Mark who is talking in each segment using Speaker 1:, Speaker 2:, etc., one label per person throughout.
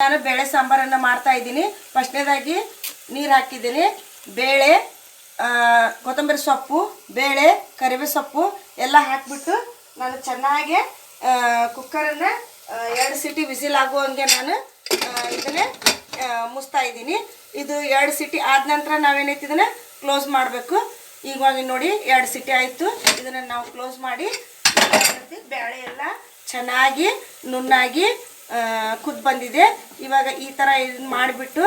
Speaker 1: ನಾನು ಬೇಳೆ ಸಾಂಬಾರನ್ನು ಮಾಡ್ತಾ ಇದ್ದೀನಿ. ಫಸ್ಟ್ನೇದಾಗಿ ನೀರು ಹಾಕಿದ್ದೀನಿ. ಬೇಳೆ ಕೊತ್ತಂಬರಿ ಸೊಪ್ಪು ಬೇಳೆ ಕರಿಬೇವು ಸೊಪ್ಪು ಎಲ್ಲ ಹಾಕಿಬಿಟ್ಟು ನಾನು ಚೆನ್ನಾಗಿ ಕುಕ್ಕರನ್ನು ಎರಡು ಸಿಟಿ ವಿಸಿಲ್ ಆಗುವಂಗೆ ನಾನು ಇದನ್ನೇ ಆ, ಮುಚ್ತಾ ಇದ್ದೀನಿ. ಇದು ಎರಡು ಸಿಟಿ ಆದ ನಂತರ ನಾವೇನೈತಿ ಇದನ್ನು ಕ್ಲೋಸ್ ಮಾಡಬೇಕು. ಈಗ ನೋಡಿ ಎರಡು ಸಿಟಿ ಆಯಿತು. ಇದನ್ನು ನಾವು ಕ್ಲೋಸ್ ಮಾಡಿ ಬೇಳೆ ಎಲ್ಲ ಚೆನ್ನಾಗಿ ನುಣ್ಣಾಗಿ ಕುದ್ದು ಬಂದಿದೆ. ಇವಾಗ ಈ ಥರ ಇದನ್ನ ಮಾಡಿಬಿಟ್ಟು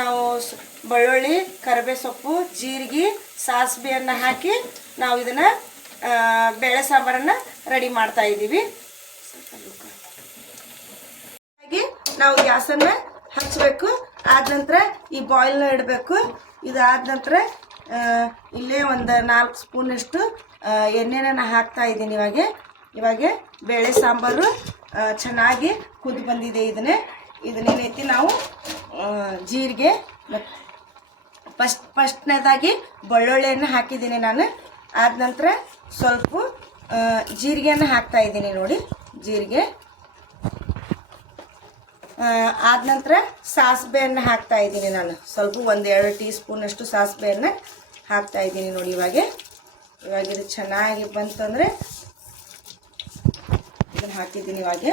Speaker 1: ನಾವು ಬೆಳ್ಳುಳ್ಳಿ ಕರಿಬೇ ಸೊಪ್ಪು ಜೀರಿಗೆ ಸಾಸಿವೆಯನ್ನು ಹಾಕಿ ನಾವು ಇದನ್ನು ಬೇಳೆ ಸಾಂಬಾರನ್ನು ರೆಡಿ ಮಾಡ್ತಾ ಇದ್ದೀವಿ. ನಾವು ಗ್ಯಾಸನ್ನು ಹಚ್ಚಬೇಕು ಆದ ನಂತರ ಈ ಬಾಯ್ಲ್ನ ಇಡಬೇಕು. ಇದಾದ ನಂತರ ಇಲ್ಲೇ ಒಂದು ನಾಲ್ಕು ಸ್ಪೂನಷ್ಟು ಎಣ್ಣೆನ ಹಾಕ್ತಾ ಇದ್ದೀನಿ ಇವಾಗ. ಇವಾಗ ಬೇಳೆ ಸಾಂಬಾರು ಚೆನ್ನಾಗಿ ಕುದ್ದು ಬಂದಿದೆ ಇದನ್ನೇ. ಇದನ್ನೇನೈತಿ ನಾವು ಜೀರಿಗೆ ಮತ್ತು ಫಸ್ಟ್, ಫಸ್ಟ್ನೇದಾಗಿ ಬೆಳ್ಳುಳ್ಳಿಯನ್ನು ಹಾಕಿದ್ದೀನಿ ನಾನು. ಆದ ನಂತರ ಸ್ವಲ್ಪ ಜೀರಿಗೆಯನ್ನು ಹಾಕ್ತಾ ಇದ್ದೀನಿ ನೋಡಿ, ಜೀರಿಗೆ. ಆದ ನಂತರ ಸಾಸಿವೆಯನ್ನು ಹಾಕ್ತಾ ಇದ್ದೀನಿ ನಾನು. ಸ್ವಲ್ಪ ಒಂದು ಎರಡು ಟೀ ಸ್ಪೂನಷ್ಟು ಸಾಸಿವೆಯನ್ನು ಹಾಕ್ತಾ ಇದ್ದೀನಿ ನೋಡಿ ಇವಾಗೆ. ಇವಾಗ ಇದು ಚೆನ್ನಾಗಿ ಬಂತಂದರೆ ಇದನ್ನು ಹಾಕಿದ್ದೀನಿ ಇವಾಗ.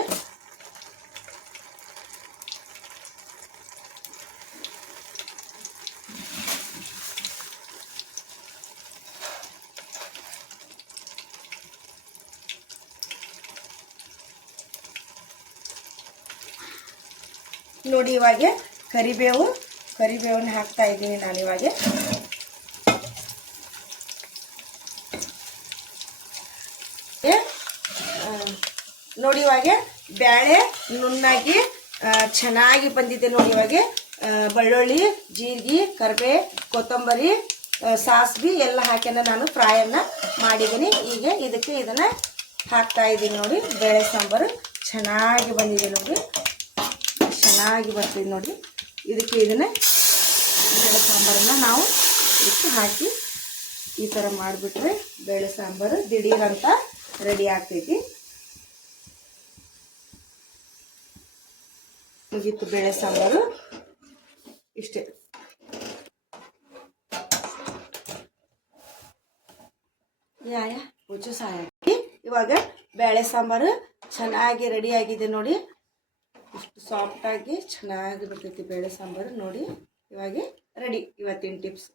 Speaker 1: ನೋಡಿ ಇವಾಗ ಕರಿಬೇವು ಕರಿಬೇವನ್ನು ಹಾಕ್ತಾ ಇದ್ದೀನಿ ನಾನು ಇವಾಗ. ನೋಡಿ ಇವಾಗ ಬ್ಯಾಳೆ ನುಣ್ಣಾಗಿ ಚೆನ್ನಾಗಿ ಬಂದಿದೆ ನೋಡಿ ಇವಾಗ. ಬೆಳ್ಳುಳ್ಳಿ, ಜೀರಿಗೆ, ಕರಿಬೇ, ಕೊತ್ತಂಬರಿ ಸಾಸ್ಬಿ ಎಲ್ಲ ಹಾಕ್ಯನ ನಾನು ಫ್ರೈಯನ್ನ ಮಾಡಿದ್ದೀನಿ. ಈಗ ಇದಕ್ಕೆ ಇದನ್ನು ಹಾಕ್ತಾ ಇದ್ದೀನಿ ನೋಡಿ. ಬೇಳೆ ಸಾಂಬಾರು ಚೆನ್ನಾಗಿ ಬಂದಿದೆ ನೋಡಿ. ಚೆನ್ನಾಗಿ ಬರ್ತಿದೆ ನೋಡಿ. ಇದಕ್ಕೆ ಇದನ್ನು ಬೇಳೆ ಸಾಂಬಾರನ್ನು ನಾವು ಇದಕ್ಕೆ ಹಾಕಿ ಈ ಥರ ಮಾಡಿಬಿಟ್ರೆ ಬೇಳೆ ಸಾಂಬಾರು ದಿಢೀರಂತ ರೆಡಿ ಆಗ್ತೈತಿ. ಮುಗೀತು ಬೇಳೆ ಸಾಂಬಾರು. ಇಷ್ಟೇ. ಯಾಯ ಉಚ್ಚು ಸಹಾಯ ಇವಾಗ ಬೇಳೆ ಸಾಂಬಾರು ಚೆನ್ನಾಗಿ ರೆಡಿ ಆಗಿದೆ ನೋಡಿ. ಇಷ್ಟು ಸಾಫ್ಟಾಗಿ ಚೆನ್ನಾಗಿ ಬರ್ತೈತಿ ಬೇಳೆ ಸಾಂಬಾರು ನೋಡಿ. ಇವಾಗ ರೆಡಿ ಇವತ್ತಿನ ಟಿಪ್ಸ್